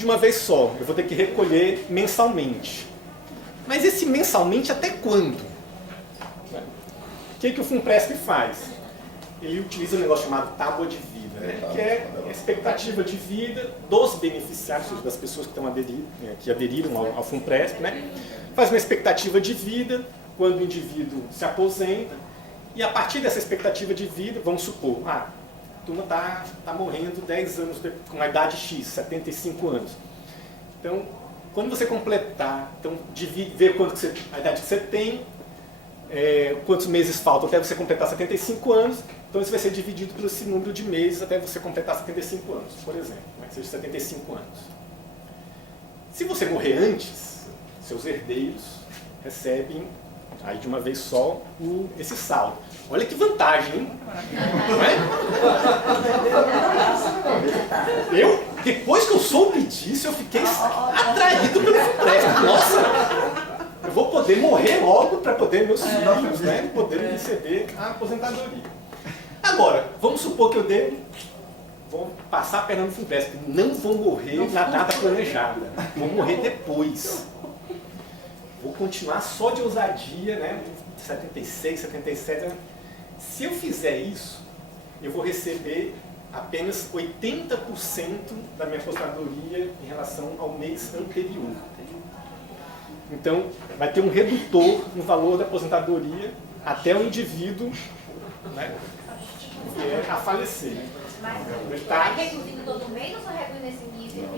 de uma vez só, eu vou ter que recolher mensalmente. Mas esse mensalmente até quando? O que o Funpresp faz? Ele utiliza um negócio chamado tábua de vida, né? Que é a expectativa de vida dos beneficiários, ou seja, das pessoas que aderiram ao Funpresp, né? Faz uma expectativa de vida quando o indivíduo se aposenta, e a partir dessa expectativa de vida, vamos supor, a turma está morrendo 10 anos, com a idade X, 75 anos. Então, quando você completar, então, ver a idade que você tem, quantos meses faltam até você completar 75 anos, então isso vai ser dividido por esse número de meses até você completar 75 anos, por exemplo, né, que seja 75 anos. Se você morrer antes, seus herdeiros recebem aí de uma vez só esse saldo. Olha que vantagem, hein? Não é? Depois que eu soube disso, eu fiquei atraído pelo Funpresp. Nossa! Eu vou poder morrer logo para poder meus filhos, né, poderem receber a aposentadoria. Agora, vamos supor que eu vou passar a perna no Funpresp. Não vou morrer na data planejada. Vou morrer depois. Vou continuar só de ousadia, né? 76, 77. Né? Se eu fizer isso, eu vou receber apenas 80% da minha aposentadoria em relação ao mês anterior. Então, vai ter um redutor no valor da aposentadoria até o indivíduo, né, a falecer. Mas vai reduzindo todo mês ou só reduz nesse nível?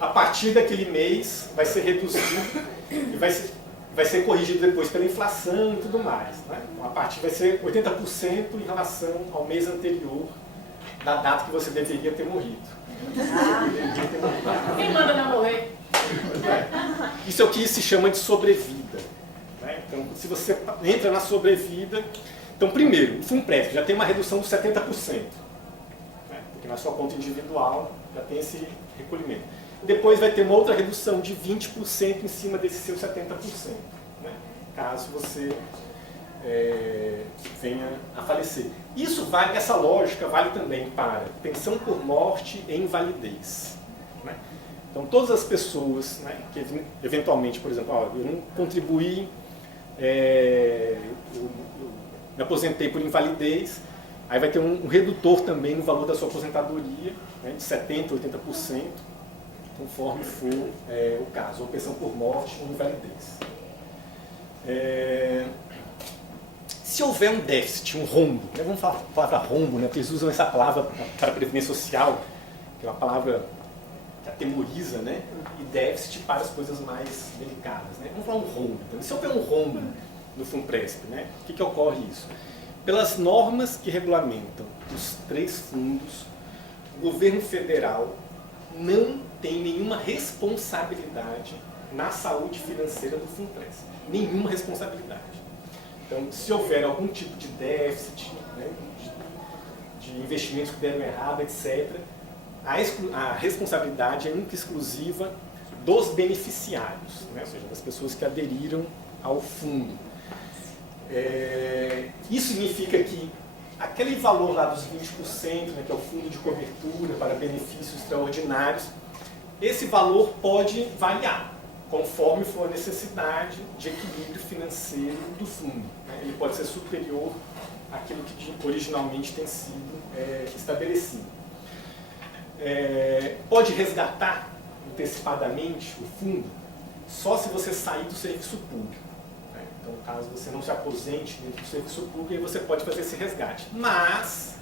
A partir daquele mês vai ser reduzido e vai ser corrigido depois pela inflação e tudo mais. Né? Então, a partir vai ser 80% em relação ao mês anterior da data que você deveria ter morrido. Quem manda não morrer? Isso é o que se chama de sobrevida. Né? Então, se você entra na sobrevida... Então, primeiro, o Funpresp já tem uma redução de 70%. Né? Porque na sua conta individual já tem esse recolhimento. Depois vai ter uma outra redução de 20% em cima desse seu 70%. Né? Caso você venha a falecer. Essa lógica vale também para pensão por morte e invalidez. Né? Então, todas as pessoas, né, que eventualmente, por exemplo, eu não contribuí, eu me aposentei por invalidez, aí vai ter um redutor também no valor da sua aposentadoria, né, de 70%, 80%, conforme for o caso, ou pensão por morte ou invalidez. Se houver um déficit, um rombo, né, vamos falar a palavra rombo, né, porque eles usam essa palavra para a previdência social, que é uma palavra que atemoriza, né, e déficit para as coisas mais delicadas. Né? Vamos falar um rombo. Então, se houver um rombo no Funpresp, né, o que ocorre isso? Pelas normas que regulamentam os 3 fundos, o governo federal não tem nenhuma responsabilidade na saúde financeira do Funpresp. Nenhuma responsabilidade. Então, se houver algum tipo de déficit, né, de investimentos que deram errado, etc., a responsabilidade é única e exclusiva dos beneficiários, né, ou seja, das pessoas que aderiram ao fundo. Isso significa que aquele valor lá dos 20%, né, que é o fundo de cobertura para benefícios extraordinários, esse valor pode variar, conforme for a necessidade de equilíbrio financeiro do fundo. Né? Ele pode ser superior àquilo que originalmente tem sido estabelecido. Pode resgatar antecipadamente o fundo só se você sair do serviço público. Né? Então, caso você não se aposente dentro do serviço público, aí você pode fazer esse resgate. Mas,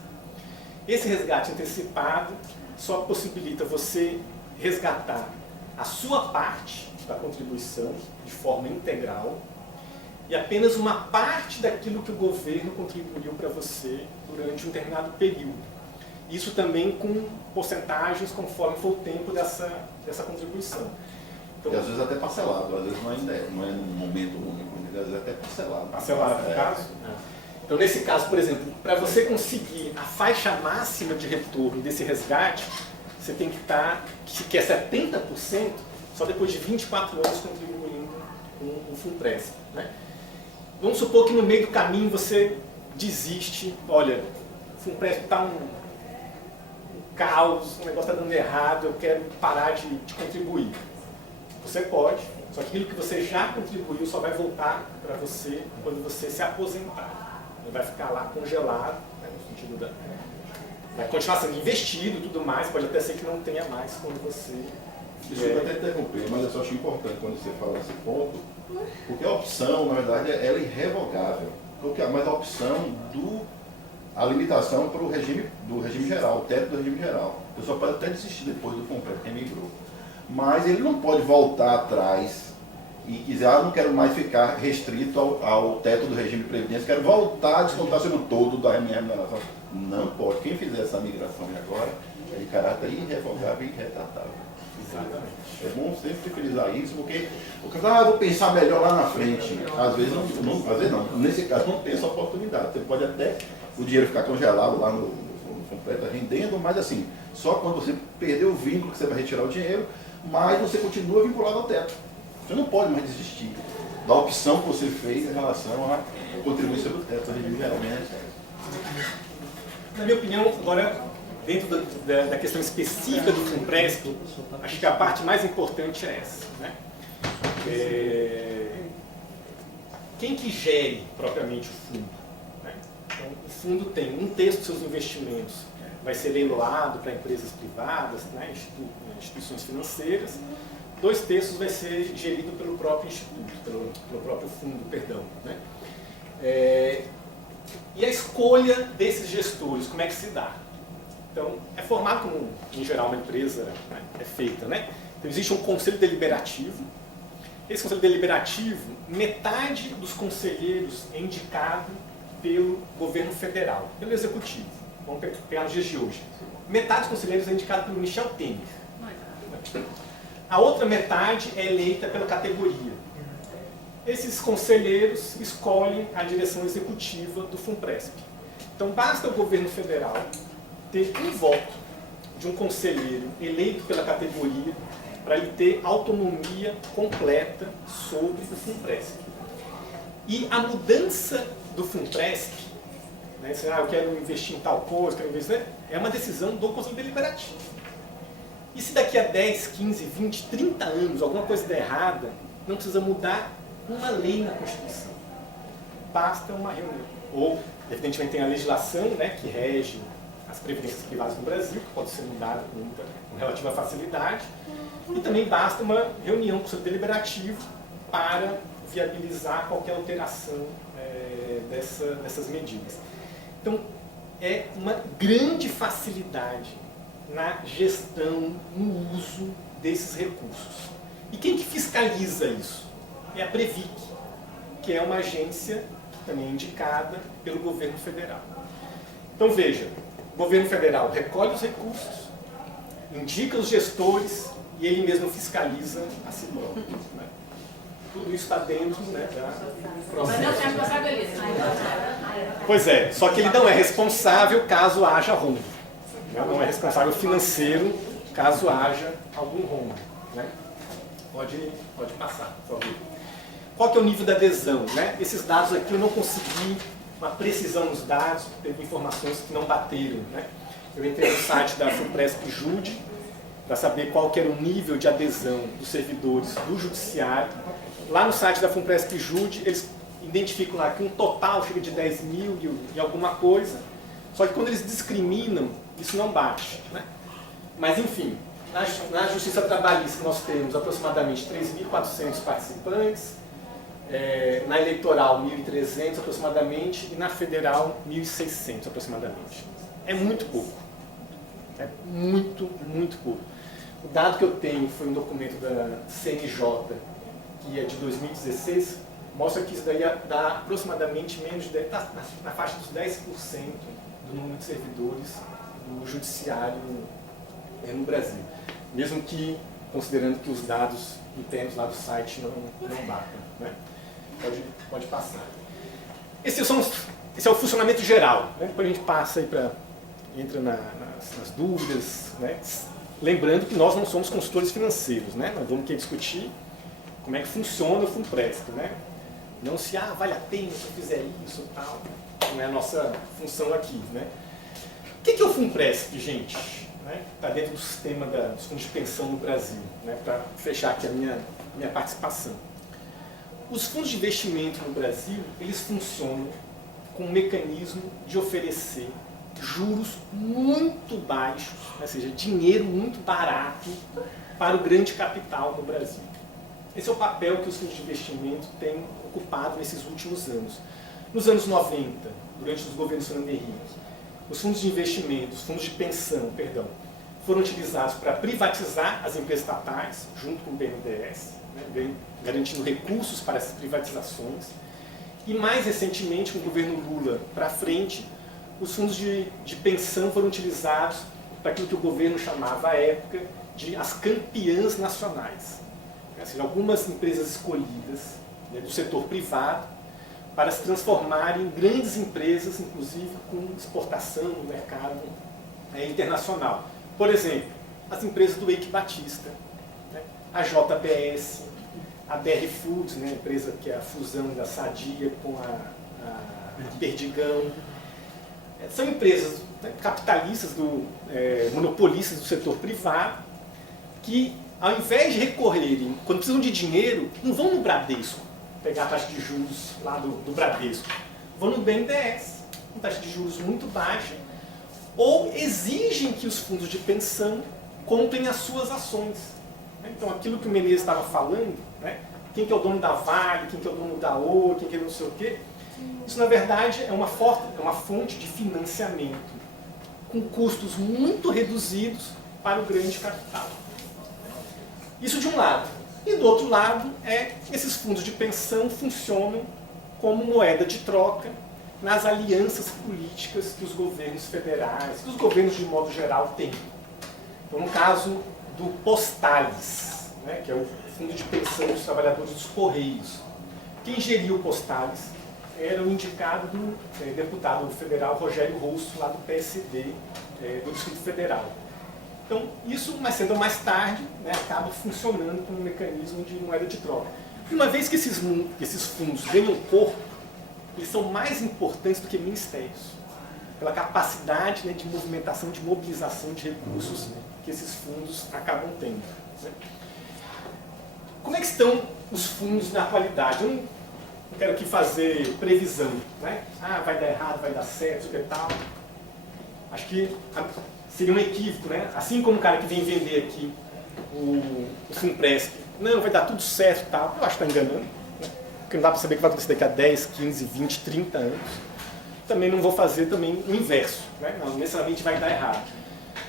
esse resgate antecipado só possibilita você resgatar a sua parte da contribuição de forma integral e apenas uma parte daquilo que o governo contribuiu para você durante um determinado período. Isso também com porcentagens conforme for o tempo dessa contribuição. Então, e às vezes até parcelado, às vezes não é num momento único, às vezes até parcelado. Parcelado, no caso? Então, nesse caso, por exemplo, para você conseguir a faixa máxima de retorno desse resgate, você tem que estar, que é 70%, só depois de 24 anos contribuindo com o Funpresp. Né? Vamos supor que no meio do caminho você desiste, olha, o Funpresp está um caos, o negócio está dando errado, eu quero parar de contribuir. Você pode, só que aquilo que você já contribuiu só vai voltar para você quando você se aposentar. Ele vai ficar lá congelado, né, no sentido da... vai continuar sendo investido e tudo mais, pode até ser que não tenha mais quando você... Desculpa até interromper, mas eu só acho importante quando você fala nesse ponto, porque a opção, na verdade, ela é irrevogável. Mas a opção a limitação para o regime geral, o teto do regime geral. A pessoa pode até desistir depois do completo, quem migrou. Mas ele não pode voltar atrás e quiser, não quero mais ficar restrito ao teto do regime de previdência, quero voltar a descontar sobre o todo da minha remuneração. Não pode. Quem fizer essa migração agora é de caráter irrevogável e irretratável. Exatamente. É bom sempre frisar isso, porque o cara, vou pensar melhor lá na frente. Às vezes não. Nesse caso não tem essa oportunidade. Você pode até o dinheiro ficar congelado lá no completo rendendo, mas assim, só quando você perder o vínculo que você vai retirar o dinheiro, mas você continua vinculado ao teto. Você não pode mais desistir da opção que você fez em relação a contribuir sobre o teto do regime geral. Na minha opinião, agora, dentro da questão específica do FUNPRESP, acho que a parte mais importante é essa. Né? Quem que gere propriamente o fundo? Né? Então, o fundo tem um terço dos seus investimentos, vai ser leiloado para empresas privadas, né? Instituições financeiras. 2 terços vai ser gerido pelo próprio instituto, pelo próprio fundo, perdão. Né? E a escolha desses gestores, como é que se dá? Então, é formado como, em geral, uma empresa, né, é feita. Né? Então, existe um conselho deliberativo. Esse conselho deliberativo, metade dos conselheiros é indicado pelo governo federal, pelo executivo. Vamos pegar nos dias de hoje. Metade dos conselheiros é indicado pelo Michel Temer. A outra metade é eleita pela categoria. Esses conselheiros escolhem a direção executiva do FUNPRESP. Então, basta o governo federal ter um voto de um conselheiro eleito pela categoria para ele ter autonomia completa sobre o FUNPRESP. E a mudança do FUNPRESP, né, eu quero investir em tal coisa, quero investir, é uma decisão do Conselho Deliberativo. E se daqui a 10, 15, 20, 30 anos alguma coisa der errada, não precisa mudar uma lei na Constituição. Basta uma reunião. Ou, evidentemente, tem a legislação, né, que rege as previdências privadas no Brasil, que pode ser mudada com relativa facilidade. E também basta uma reunião com o Conselho Deliberativo para viabilizar qualquer alteração dessas medidas. Então, é uma grande facilidade na gestão, no uso desses recursos. E quem que fiscaliza isso? É a Previc, que é uma agência que também é indicada pelo governo federal. Então veja, o governo federal recolhe os recursos, indica os gestores e ele mesmo fiscaliza a si próprio. Né? Tudo isso está dentro, né, da processo. Mas não é responsabilidade. Pois é, só que ele não é responsável caso haja rombo. Não é responsável financeiro caso haja algum rombo. Né? Pode passar, por favor. Qual que é o nível da adesão? Né? Esses dados aqui eu não consegui uma precisão nos dados, teve informações que não bateram. Né? Eu entrei no site da FUNPRESP-JUDE para saber qual que era o nível de adesão dos servidores do judiciário. Lá no site da FUNPRESP-JUDE, eles identificam lá que um total chega de 10 mil e alguma coisa, só que quando eles discriminam, isso não bate. Né? Mas, enfim, na Justiça Trabalhista nós temos aproximadamente 3.400 participantes, na Eleitoral 1.300 aproximadamente e na Federal 1.600 aproximadamente. É muito pouco. É muito, muito pouco. O dado que eu tenho foi um documento da CNJ, que é de 2016, mostra que isso daí dá aproximadamente menos de 10%, tá na faixa dos 10% do número de servidores do judiciário no Brasil. Mesmo que, considerando que os dados internos lá do site não batam. Né? Pode passar. Esse é o funcionamento geral. Né? Depois a gente passa aí entra nas dúvidas. Né? Lembrando que nós não somos consultores financeiros. Né? Nós vamos aqui discutir como é que funciona o FUNPRESP. Né? Não se, vale a pena se eu fizer isso e tal. Não é a nossa função aqui. Né? O que é o FUNPRESP, gente? né, está dentro do sistema dos fundos de pensão no Brasil, né, para fechar aqui a minha participação. Os fundos de investimento no Brasil, eles funcionam com um mecanismo de oferecer juros muito baixos, ou seja, dinheiro muito barato para o grande capital no Brasil. Esse é o papel que os fundos de investimento têm ocupado nesses últimos anos. Nos anos 90, durante os governos Fernando Henrique, os fundos de investimento, os fundos de pensão, foram utilizados para privatizar as empresas estatais, junto com o BNDES, né, garantindo recursos para essas privatizações. E mais recentemente, com o governo Lula para frente, os fundos de pensão foram utilizados para aquilo que o governo chamava à época de as campeãs nacionais. Ou seja, algumas empresas escolhidas, né, do setor privado para se transformarem em grandes empresas, inclusive com exportação no mercado internacional. Por exemplo, as empresas do Eike Batista, né, a JBS, a BR Foods, né, a empresa que é a fusão da Sadia com a Perdigão. São empresas, né, capitalistas, monopolistas do setor privado, que ao invés de recorrerem, quando precisam de dinheiro, não vão no Bradesco, pegar a taxa de juros lá do Bradesco, vão no BNDES, com taxa de juros muito baixa, ou exigem que os fundos de pensão comprem as suas ações. Então, aquilo que o Menezes estava falando, né, quem que é o dono da Vale, quem que é o dono da Ouro, quem que é não sei o quê, isso, na verdade, é uma fonte de financiamento com custos muito reduzidos para o grande capital. Isso de um lado. E do outro lado, esses fundos de pensão funcionam como moeda de troca nas alianças políticas que os governos federais, que os governos de modo geral têm. Então, no caso do Postales, né, que é o fundo de pensão dos trabalhadores dos Correios, quem geria o Postales era o indicado do deputado federal Rogério Rosso, lá do PSD, do Distrito Federal. Então, isso, mais cedo ou mais tarde, né, acaba funcionando como um mecanismo de moeda de troca. E uma vez que esses fundos ganham corpo, eles são mais importantes do que ministérios, pela capacidade, né, de movimentação, de mobilização de recursos que esses fundos acabam tendo. Né? Como é que estão os fundos na atualidade? Eu não quero aqui fazer previsão, né? Vai dar errado, vai dar certo, que tal. Acho que seria um equívoco, né? Assim como o cara que vem vender aqui o Funpresp, não, vai dar tudo certo e tal, eu acho que está enganando, né? Porque não dá para saber o que vai acontecer daqui a 10, 15, 20, 30 anos. Também não vou fazer também o inverso, né? Não necessariamente vai dar errado.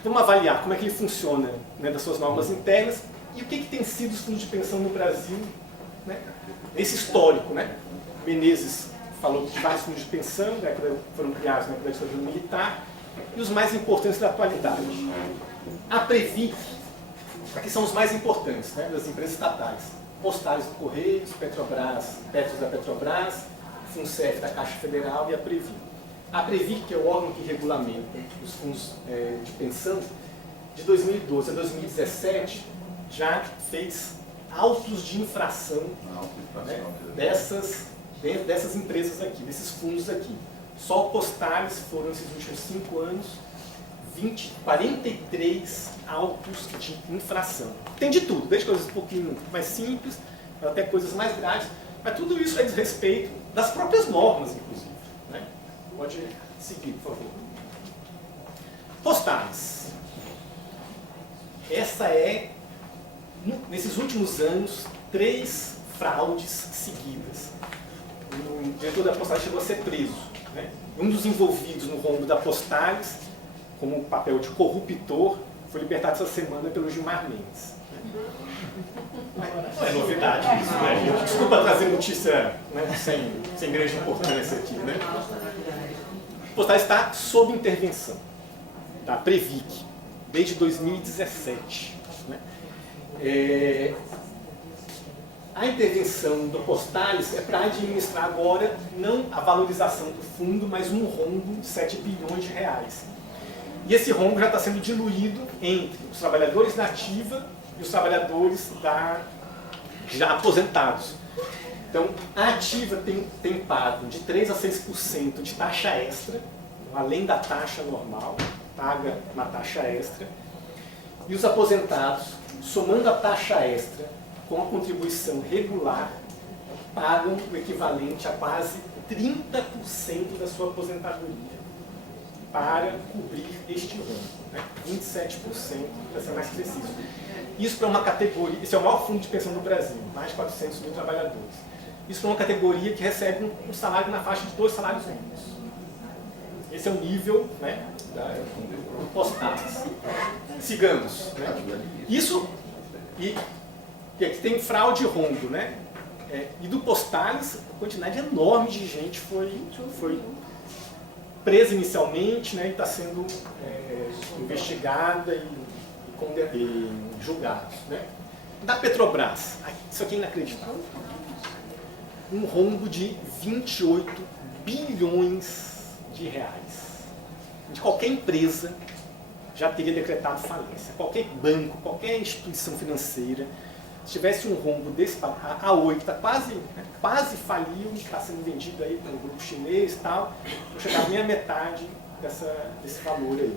Vamos avaliar como é que ele funciona, né, das suas normas internas e o que tem sido os fundos de pensão no Brasil, né, nesse histórico, né? Menezes falou de vários fundos de pensão, né, que foram criados na ditadura militar, e os mais importantes da atualidade. A Previc, aqui são os mais importantes, né, das empresas estatais. Postales do Correios, Petros da Petrobras, FUNCEF da Caixa Federal e a Previc. A Previc, que é o órgão que regulamenta os fundos de pensão, de 2012 a 2017, já fez autos de infração, né, dessas empresas aqui, desses fundos aqui. Só Postales foram, nesses últimos 5 anos, 43 autos de infração. Tem de tudo, desde coisas um pouquinho mais simples, até coisas mais graves, mas tudo isso é desrespeito das próprias normas, inclusive. Né? Pode seguir, por favor. Postales. Essa nesses últimos anos, 3 fraudes seguidas. O diretor da Postales chegou a ser preso. Né? Um dos envolvidos no rombo da Postales, como papel de corruptor, foi libertado essa semana pelo Gilmar Mendes. Não é novidade isso, né? Desculpa trazer notícia, né, sem grande importância aqui. Né? A Postales está sob intervenção da Previc desde 2017. Né? A intervenção do Postales é para administrar agora não a valorização do fundo, mas um rombo de 7 bilhões de reais. E esse rombo já está sendo diluído entre os trabalhadores da ativa e os trabalhadores já aposentados. Então, a ativa tem pago de 3% a 6% de taxa extra, além da taxa normal, paga uma taxa extra, E os aposentados, somando a taxa extra com a contribuição regular, pagam o equivalente a quase 30% da sua aposentadoria para cobrir este rombo, né? 27%, para ser mais preciso. Isso para uma categoria, esse é o maior fundo de pensão do Brasil, mais de 400 mil trabalhadores. Isso para uma categoria que recebe um salário na faixa de 2 salários mínimos. Esse é o nível, né, do postais. Sigamos. Né? Isso, e aqui tem fraude e rombo, né? E do Postales, a quantidade enorme de gente foi presa inicialmente, né, e está sendo investigada e julgada. Né? Da Petrobras, isso aqui é inacreditável. Um rombo de 28 bilhões de reais. De qualquer empresa já teria decretado falência. Qualquer banco, qualquer instituição financeira, se tivesse um rombo desse, a Oi está quase faliu, está sendo vendido aí para um grupo chinês e tal, não chegava nem a metade desse valor aí.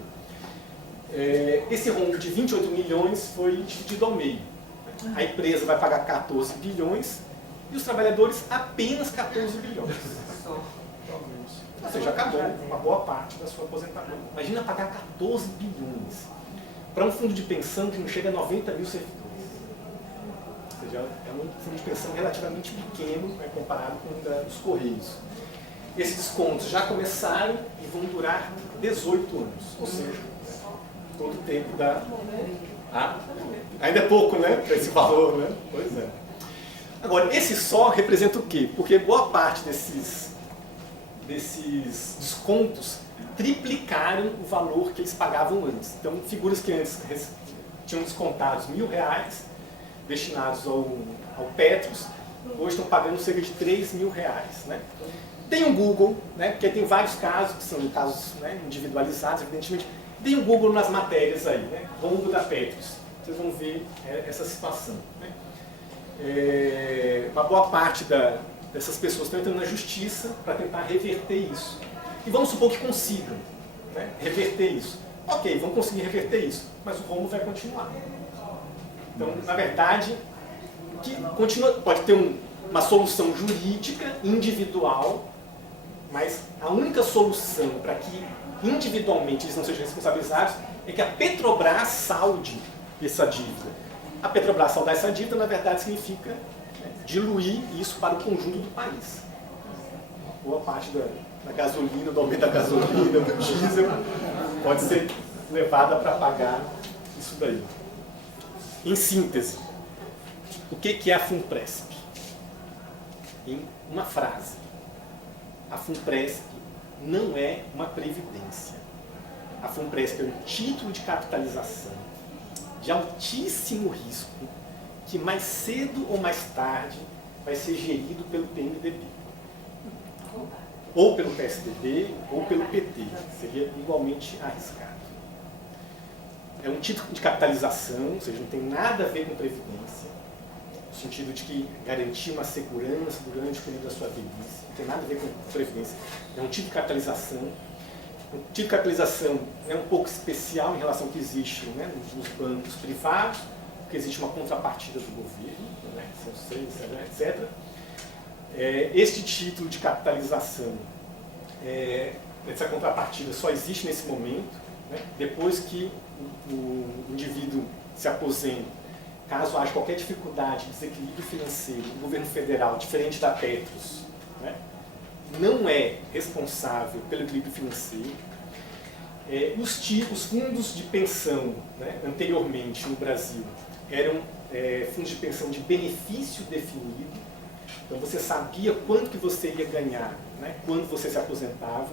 Esse rombo de 28 milhões foi dividido ao meio. A empresa vai pagar 14 bilhões e os trabalhadores apenas 14 bilhões. Ou seja, acabou uma boa parte da sua aposentadoria. Imagina pagar 14 bilhões para um fundo de pensão que não chega a 90 mil servidores. Ou seja, é um fundo de pensão relativamente pequeno, né, comparado com o dos Correios. Esses descontos já começaram e vão durar 18 anos. Ou seja, todo o tempo da... ainda é pouco, né? Para esse valor, né? Pois é. Agora, esse só representa o quê? Porque boa parte desses descontos triplicaram o valor que eles pagavam antes. Então, figuras que antes tinham descontados R$1.000 destinados ao Petros, hoje estão pagando cerca de R$3.000. Né? Tem o Google, né? Porque tem vários casos, que são casos, né, individualizados, evidentemente. Tem o Google nas matérias aí, né? Rombo da Petros. Vocês vão ver essa situação. Né? Uma boa parte dessas pessoas estão entrando na justiça para tentar reverter isso. E vamos supor que consigam, né, reverter isso. Ok, vão conseguir reverter isso, mas o rombo vai continuar. Então, na verdade, pode ter uma solução jurídica individual, mas a única solução para que individualmente eles não sejam responsabilizados é que a Petrobras salde essa dívida. A Petrobras saldar essa dívida, na verdade, significa, né, diluir isso para o conjunto do país. Boa parte da gasolina, do aumento da gasolina, do diesel, pode ser levada para pagar isso daí. Em síntese, o que é a FUNPRESP? Em uma frase, a FUNPRESP não é uma previdência. A FUNPRESP é um título de capitalização de altíssimo risco que mais cedo ou mais tarde vai ser gerido pelo PMDB. Ou pelo PSDB ou pelo PT. Seria igualmente arriscado. É um título de capitalização, ou seja, não tem nada a ver com previdência, no sentido de que garantir uma segurança durante o período da sua velhice, não tem nada a ver com previdência. É um título de capitalização. O título de capitalização é um pouco especial em relação ao que existe, né, nos bancos privados, porque existe uma contrapartida do governo, né, etc. Este título de capitalização, essa contrapartida só existe nesse momento, né, depois que o indivíduo se aposenta. Caso haja qualquer dificuldade, desequilíbrio financeiro, o governo federal, diferente da Petros, né, não é responsável pelo equilíbrio financeiro. Os fundos de pensão, né, anteriormente no Brasil eram fundos de pensão de benefício definido. Então você sabia quanto que você ia ganhar, né, quando você se aposentava.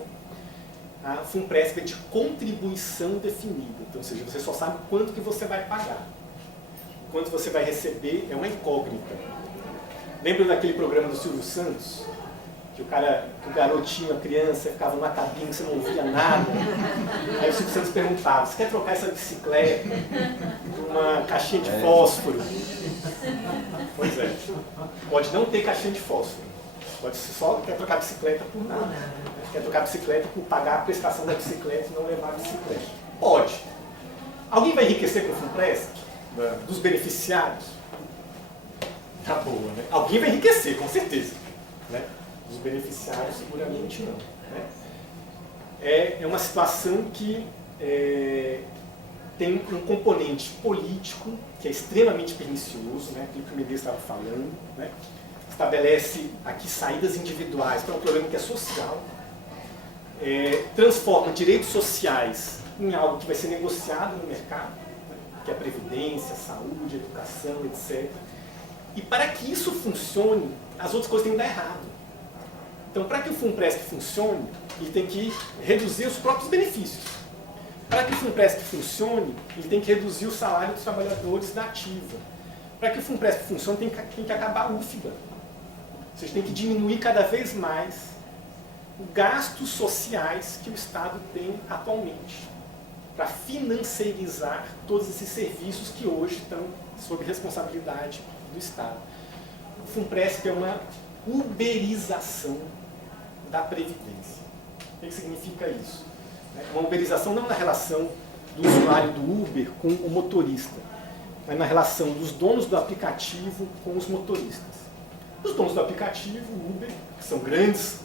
A FUNPRESP é de contribuição definida, então, ou seja, você só sabe quanto que você vai pagar. Quanto você vai receber é uma incógnita. Lembra daquele programa do Silvio Santos? Que o garotinho, a criança, ficava numa cabine, você não ouvia nada. Aí o Silvio Santos perguntava, você quer trocar essa bicicleta por uma caixinha de fósforo? Pois é. Pode não ter caixinha de fósforo. Pode ser só quer trocar bicicleta por nada. Quer trocar bicicleta por pagar a prestação da bicicleta e não levar a bicicleta. Pode. Alguém vai enriquecer com o FUNPRESP? Dos beneficiários? Tá boa, né? Alguém vai enriquecer, com certeza. Né? Dos beneficiários, seguramente não. Né? É uma situação que tem um componente político que é extremamente pernicioso, né? Aquilo que o Medeiros estava falando. Né? Estabelece aqui saídas individuais para um problema que é social. Transforma direitos sociais em algo que vai ser negociado no mercado, né? Que é a previdência, saúde, educação, etc. E para que isso funcione, as outras coisas têm que dar errado. Então, para que o FUNPRESP funcione, ele tem que reduzir os próprios benefícios. Para que o FUNPRESP funcione, ele tem que reduzir o salário dos trabalhadores da ativa. Para que o FUNPRESP funcione, tem que acabar a UFBA. Vocês têm que diminuir cada vez mais os gastos sociais que o Estado tem atualmente, para financiarizar todos esses serviços que hoje estão sob responsabilidade do Estado. O FUNPRESP é uma uberização da Previdência. O que significa isso? Uma uberização não na relação do usuário do Uber com o motorista, mas na relação dos donos do aplicativo com os motoristas. Os donos do aplicativo, o Uber, que são grandes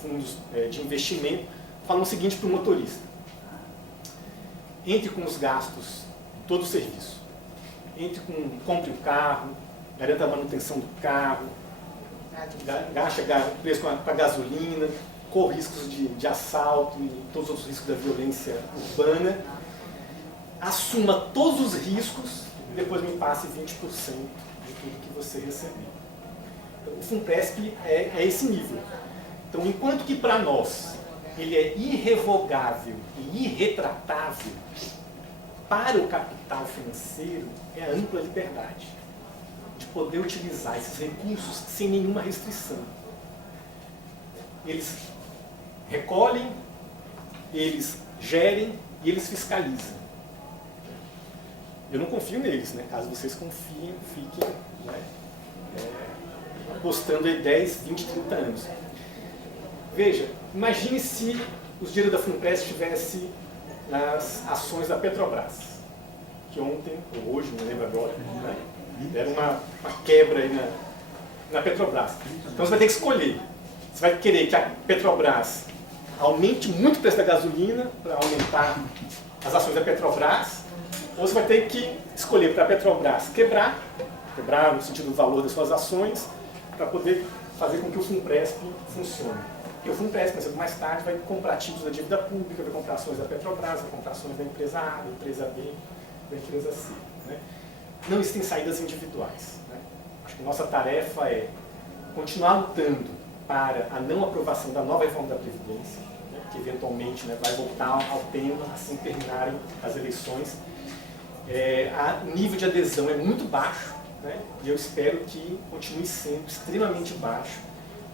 fundos de investimento, falam o seguinte para o motorista: entre com os gastos de todo o serviço. Compre o carro, garanta a manutenção do carro, gaste preço com a gasolina, corra riscos de assalto e todos os outros riscos da violência urbana. Assuma todos os riscos e depois me passe 20% de tudo que você receber. Então, o FUNPRESP é esse nível. Então, enquanto que para nós ele é irrevogável e irretratável, para o capital financeiro é a ampla liberdade de poder utilizar esses recursos sem nenhuma restrição. Eles recolhem, eles gerem e eles fiscalizam. Eu não confio neles, né? Caso vocês confiem, fiquem, né, apostando aí 10, 20, 30 anos. Veja, imagine se os dinheiros da FUNPRESP estivessem nas ações da Petrobras, que ontem, ou hoje, não lembro agora, né, deram uma quebra aí na Petrobras. Então você vai ter que escolher. Você vai querer que a Petrobras aumente muito o preço da gasolina para aumentar as ações da Petrobras, ou você vai ter que escolher para a Petrobras quebrar no sentido do valor das suas ações, para poder fazer com que o FUNPRESP funcione. Porque o FUNPRESP, mais tarde, vai comprar títulos da dívida pública, vai comprar ações da Petrobras, vai comprar ações da empresa A, da empresa B, da empresa C. Né? Não existem saídas individuais. Né? Acho que nossa tarefa é continuar lutando para a não aprovação da nova reforma da Previdência, né? Que eventualmente, né, vai voltar ao tema assim que terminarem as eleições. O nível de adesão é muito baixo, né? E eu espero que continue sendo extremamente baixo,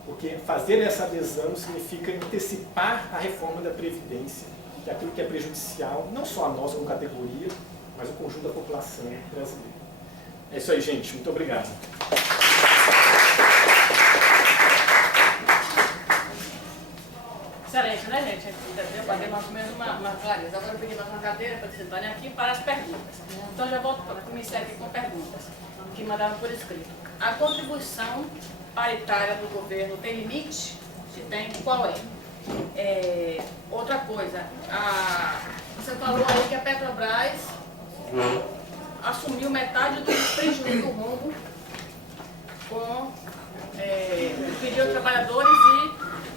porque fazer essa adesão significa antecipar a reforma da Previdência, que é aquilo que é prejudicial, não só a nós como categoria, mas o conjunto da população brasileira. É isso aí, gente. Muito obrigado. Excelente, né, gente? Entendeu? Para ter mais ou menos uma clareza. Agora eu pedi mais uma cadeira para vocês estarem aqui para as perguntas. Então já vou começar aqui com perguntas que mandaram por escrito. A contribuição paritária do governo tem limite? Se tem, qual é? Outra coisa, você falou aí que a Petrobras assumiu metade do prejuízo do rombo com pediu aos trabalhadores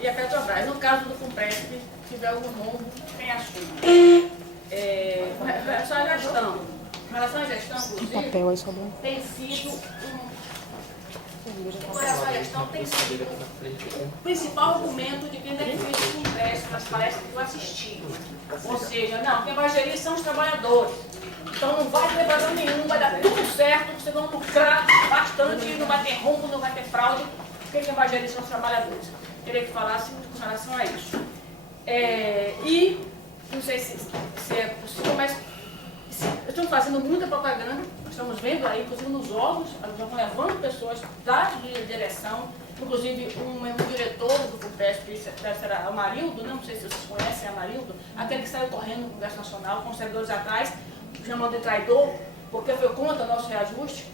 e a Petrobras. No caso do FUNPRESP, se tiver algum rombo, quem assume? Com relação à gestão, inclusive, tem sido o principal argumento de quem defende o FUNPRESP nas palestras que eu assisti. Ou seja, não, quem vai gerir são os trabalhadores. Então não vai ter problema nenhum, vai dar tudo certo, vocês vão lucrar bastante, não vai ter rombo, não vai ter fraude, porque quem vai gerir são os trabalhadores. Queria que falasse com relação a isso. E, não sei se é possível, mas estamos fazendo muita propaganda, nós estamos vendo aí, inclusive nos órgãos, nós estamos levando pessoas da direção, inclusive um diretor do FUNPESP, será Amarildo, não sei se vocês conhecem Amarildo, aquele que saiu correndo no Congresso Nacional, com os servidores atrás, chamando de traidor, porque foi contra o nosso reajuste,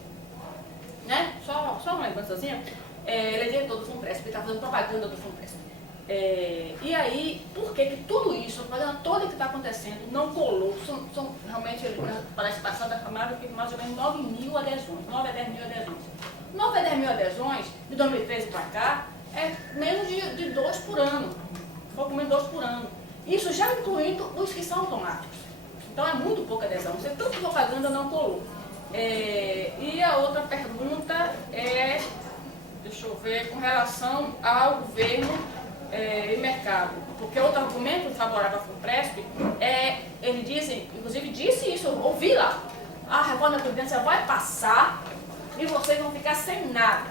né? Só uma lembrançazinha, ele é diretor do FUNPESP, ele está fazendo propaganda do FUNPESP. E aí, por que tudo isso, a propaganda toda que está acontecendo, não colou? São realmente, parece passar da Câmara, que mais ou menos 9 mil adesões, 9 a 10 mil adesões. 9 a 10 mil adesões, de 2013 para cá, é menos de 2 por ano, pouco menos de 2 por ano. Isso já incluindo os que são automáticos. Então é muito pouca adesão, você tanto propaganda não colou. E a outra pergunta é, deixa eu ver, com relação ao governo e mercado. Porque outro argumento favorável ao FUNPRESP eles dizem, inclusive disse isso, eu ouvi lá, a reforma da Previdência vai passar e vocês vão ficar sem nada.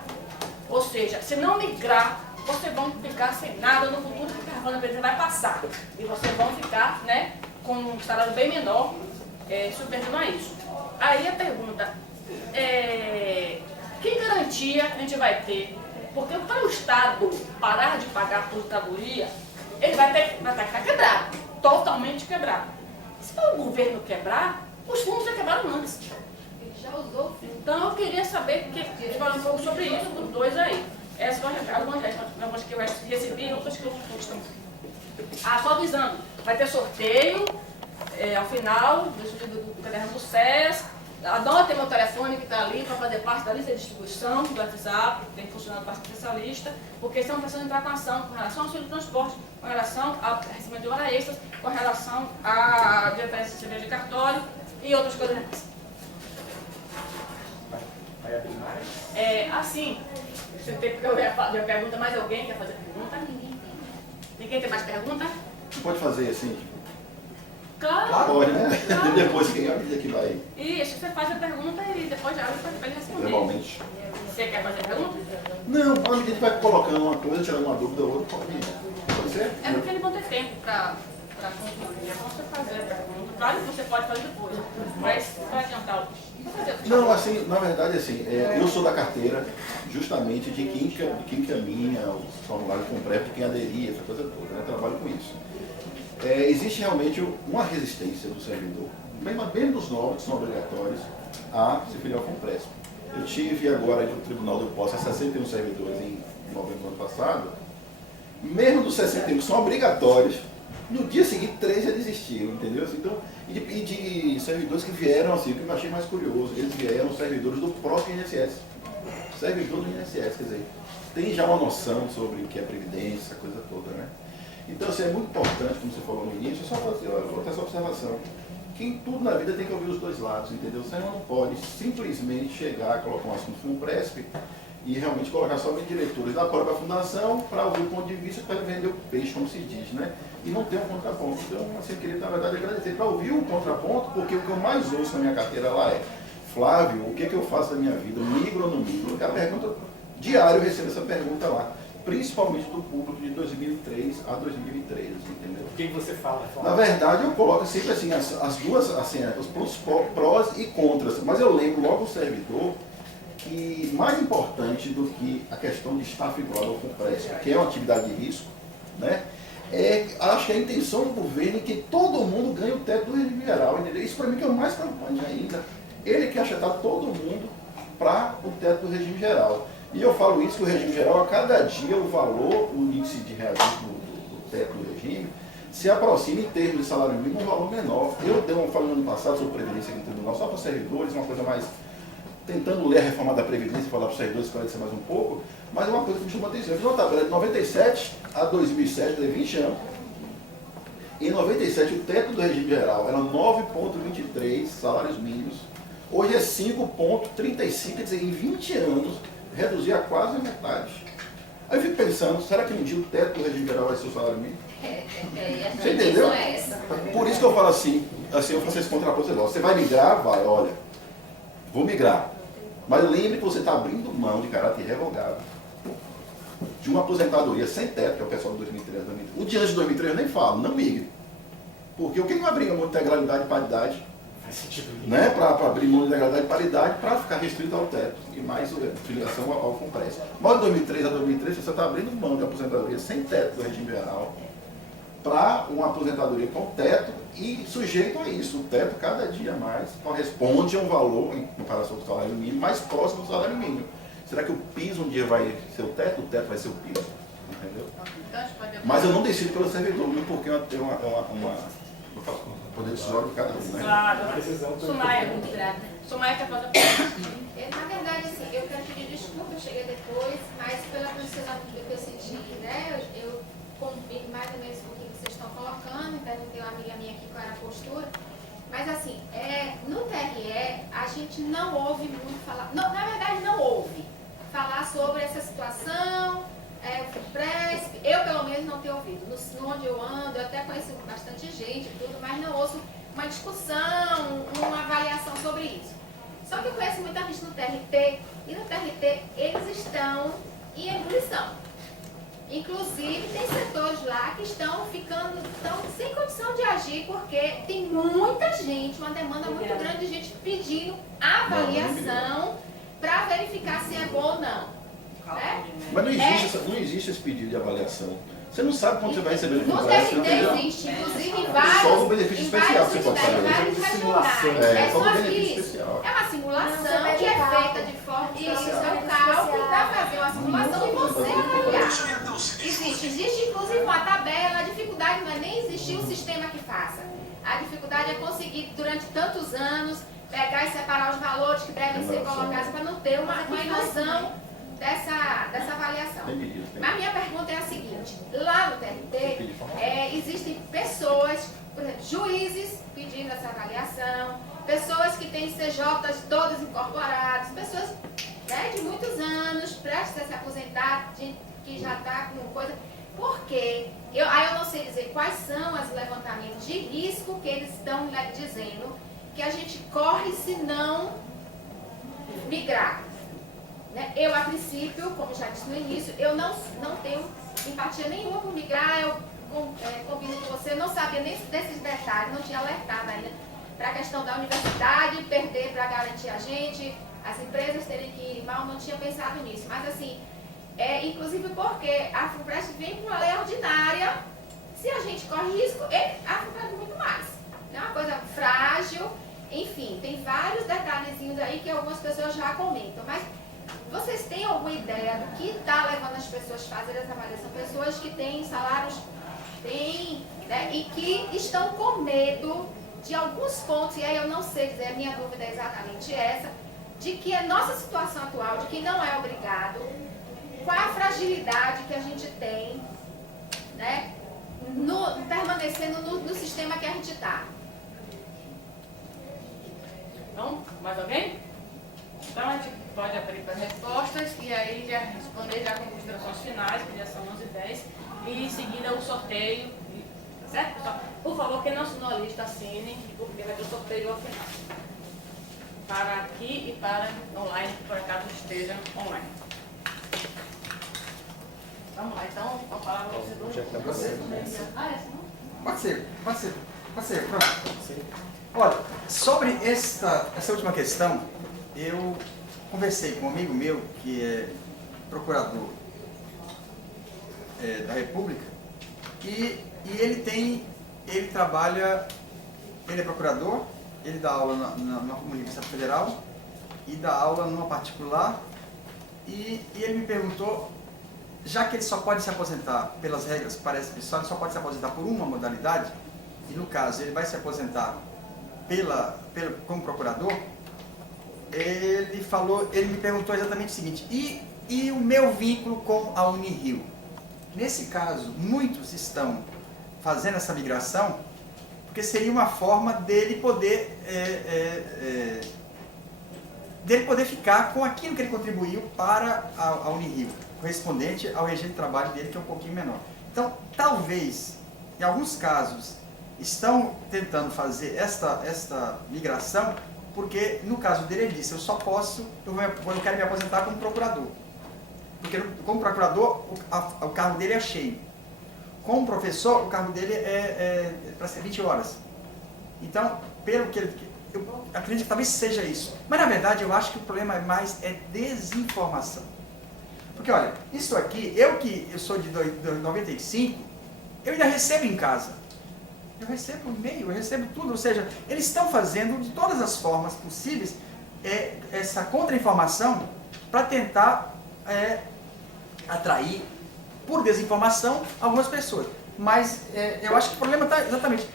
Ou seja, se não migrar, vocês vão ficar sem nada no futuro, porque a reforma da Previdência vai passar. E vocês vão ficar, né, com um salário bem menor, submetendo a isso. Aí a pergunta, que garantia a gente vai ter? Porque para o Estado parar de pagar a aposentadoria, ele vai estar quebrado, totalmente quebrado. Se para o governo quebrar, os fundos já quebraram antes. Ele já usou. Então eu queria saber eles falam um pouco sobre isso, dos dois aí. Essas são algumas que eu recebi e outras que eu estou. Só avisando, vai ter sorteio ao final do caderno do SES. Anotem meu telefone que está ali para fazer parte da lista de distribuição do WhatsApp, que tem funcionado bastante essa lista, porque estão precisando entrar com ação com relação ao auxílio de transporte, com relação ao recebimento de hora extras, com relação à diferença de cerveja de cartório e outras coisas mais. Vai abrir mais? Assim, você tem que eu pergunta, mais alguém quer fazer pergunta? Ninguém tem mais pergunta? Pode fazer assim? Claro. Pode, né? Claro. Depois quem avisa que vai. Isso, você faz a pergunta e depois já para ele responder. Normalmente. Você quer fazer pergunta? Não, a gente vai colocando uma coisa, tirando uma dúvida ou outra, pode ser? É porque ele não tem tempo para concluir. É bom você fazer a pergunta. Claro que você pode fazer depois, mas vai adiantar o Não, assim, na verdade, assim, eu sou da carteira justamente de quem encaminha os formulários com pré, de quem aderia, essa coisa toda, né? Eu trabalho com isso. Existe realmente uma resistência do servidor, mesmo dos novos, que são obrigatórios, a se filiar ao FUNPRESP. Eu tive agora no Tribunal do Posse 61 servidores em novembro do ano passado, mesmo dos 61 que são obrigatórios, no dia seguinte 3 já desistiram, entendeu? Então, e de servidores que vieram, assim, o que eu achei mais curioso, eles vieram servidores do próprio INSS, servidor do INSS, quer dizer, tem já uma noção sobre o que é previdência, essa coisa toda, né? Então, assim, é muito importante, como você falou no início, só fazer essa observação, que em tudo na vida tem que ouvir os dois lados, entendeu? Você não pode simplesmente chegar, colocar um assunto no FUNPRESP e realmente colocar somente diretores da própria fundação para ouvir o ponto de vista para vender o peixe, como se diz, né? E não ter um contraponto. Então, assim, eu queria, na verdade, agradecer para ouvir um contraponto, porque o que eu mais ouço na minha carteira lá é: Flávio, o que eu faço da minha vida? Migro ou não migro? A pergunta diária, eu recebo essa pergunta lá, principalmente do público de 2003 a 2023, entendeu? O que você fala, Flávio? Na verdade, eu coloco sempre assim, as duas, assim, os prós e contras, mas eu lembro logo o servidor que mais importante do que a questão de estar vinculado ao FUNPRESP, que é uma atividade de risco, né? Acho que a intenção do governo é que todo mundo ganhe o teto do regime geral, entendeu? Isso para mim que é o mais preocupante ainda. Ele quer achatar todo mundo para o teto do regime geral. E eu falo isso, que o regime geral, a cada dia, o valor, o índice de reajuste do teto do regime, se aproxima em termos de salário mínimo um valor menor. Eu dei uma fala no ano passado sobre Previdência aqui no Tribunal, só para servidores, uma coisa mais, tentando ler a reforma da Previdência, falar para os servidores, esclarecer mais um pouco, mas uma coisa que me chamou a atenção. Eu fiz uma tabela de 97 a 2007, de 20 anos. Em 97, o teto do regime geral era 9,23 salários mínimos. Hoje é 5,35, quer dizer, em 20 anos, reduzir a quase a metade. Aí eu fico pensando, será que um dia o teto do regime geral vai ser o salário mínimo? Você entendeu? Por isso que eu falo assim, eu faço esse contraponto. Você vai migrar? Vai, olha, vou migrar. Mas lembre que você está abrindo mão de caráter irrevogável de uma aposentadoria sem teto, que é o pessoal de 2003, 2003. O de antes de 2003 eu nem falo, não migre. Porque o que não abriga uma integralidade e paridade? Faz sentido. Né, para abrir mão de legalidade e paridade para ficar restrito ao teto e mais filiação ao FUNPRESP. Mas de 2003 a 2003 você está abrindo mão de aposentadoria sem teto do regime geral para uma aposentadoria com teto e sujeito a isso. O teto cada dia mais corresponde a um valor, em comparação com o salário mínimo, mais próximo do salário mínimo. Será que o piso um dia vai ser o teto vai ser o piso? Entendeu? Mas eu não decido pelo servidor, não porque eu tenho poder decisório de cada um, né? Claro. Muito Sumaia. grata. Sumaia quer fazer Na verdade, assim, eu quero pedir desculpa, eu cheguei depois, mas pelo posicionamento que eu senti, né, eu convido mais ou menos com o que vocês estão colocando, perguntei a uma amiga minha aqui qual era a postura, mas assim, no TRE, a gente não ouve muito falar, não, na verdade não ouve falar sobre essa situação, o FUNPRESP, eu pelo menos não tenho ouvido, no onde eu ando, eu até conheço bastante gente e tudo, mas não ouço uma discussão, uma avaliação sobre isso. Só que eu conheço muita gente no TRT, e no TRT eles estão em ebulição. Inclusive, tem setores lá que estão sem condição de agir, porque tem muita gente, uma demanda muito grande de gente pedindo avaliação para verificar se é bom ou não. Né? Mas não existe esse pedido de avaliação. Você não sabe quando você vai receber no No FUNPRESP. TRT existe, inclusive em Só no benefício em especial você pode fazer. vários regionais. É, só só no que benefício especial. é uma simulação que é feita de forma. Isso é um cálculo para fazer uma simulação e você avaliar. Existe inclusive uma tabela, a dificuldade não é nem existir um sistema que faça. A dificuldade é conseguir, durante tantos anos, pegar e separar os valores que devem ser colocados para não ter uma ilusão dessa avaliação. Mas minha pergunta é a seguinte, lá no TRT existem pessoas, por exemplo, juízes pedindo essa avaliação, pessoas que têm CJs todas incorporadas, pessoas, né, de muitos anos, prestes a se aposentar, que já está com coisa. Porque eu não sei dizer quais são os levantamentos de risco que eles estão dizendo que a gente corre se não migrar. Eu, a princípio, como já disse no início, eu não tenho empatia nenhuma por migrar, eu combino com você, não sabia nem desses detalhes, não tinha alertado ainda para a questão da universidade, perder para garantir a gente, as empresas terem que ir mal, não tinha pensado nisso. Mas assim, inclusive porque a FUNPRESP vem com uma lei ordinária, se a gente corre risco, a FUNPRESP muito mais. É uma coisa frágil, enfim, tem vários detalhezinhos aí que algumas pessoas já comentam, mas vocês têm alguma ideia do que está levando as pessoas a fazer essa avaliação? Pessoas que têm salários, né, e que estão com medo de alguns pontos, e aí eu não sei dizer, a minha dúvida é exatamente essa, de que a nossa situação atual, de que não é obrigado, qual a fragilidade que a gente tem, né, permanecendo no sistema que a gente está. Então, mais alguém? Então a gente pode abrir para respostas e aí já responder já com considerações finais, que já são 11h10, e em seguida o sorteio, certo? Pessoal? Por favor, quem não assinou a lista, assine, porque vai ter o sorteio ao final. Para aqui e para online, por acaso esteja online. Vamos lá, então, a palavra você do... Pode ser, pronto. Olha, sobre essa última questão, eu conversei com um amigo meu, que é procurador da República, e ele trabalha, ele é procurador, ele dá aula na Universidade Federal e dá aula numa particular, e ele me perguntou, já que ele só pode se aposentar pelas regras, parece que ele só pode se aposentar por uma modalidade, e no caso ele vai se aposentar como procurador, ele me perguntou exatamente o seguinte, e o meu vínculo com a Unirio? Nesse caso, muitos estão fazendo essa migração, porque seria uma forma dele poder ficar com aquilo que ele contribuiu para a Unirio, correspondente ao regime de trabalho dele, que é um pouquinho menor. Então, talvez, em alguns casos, estão tentando fazer esta migração, porque no caso dele ele disse, eu quero me aposentar como procurador. Porque como procurador o cargo dele é cheio. Como professor o cargo dele é para ser 20 horas. Então, pelo que eu acredito que talvez seja isso. Mas na verdade eu acho que o problema mais é desinformação. Porque olha, isso aqui, eu sou de 95, eu ainda recebo em casa. Eu recebo e-mail, eu recebo tudo. Ou seja, eles estão fazendo de todas as formas possíveis essa contra-informação para tentar atrair, por desinformação, algumas pessoas. Mas eu acho que o problema está exatamente...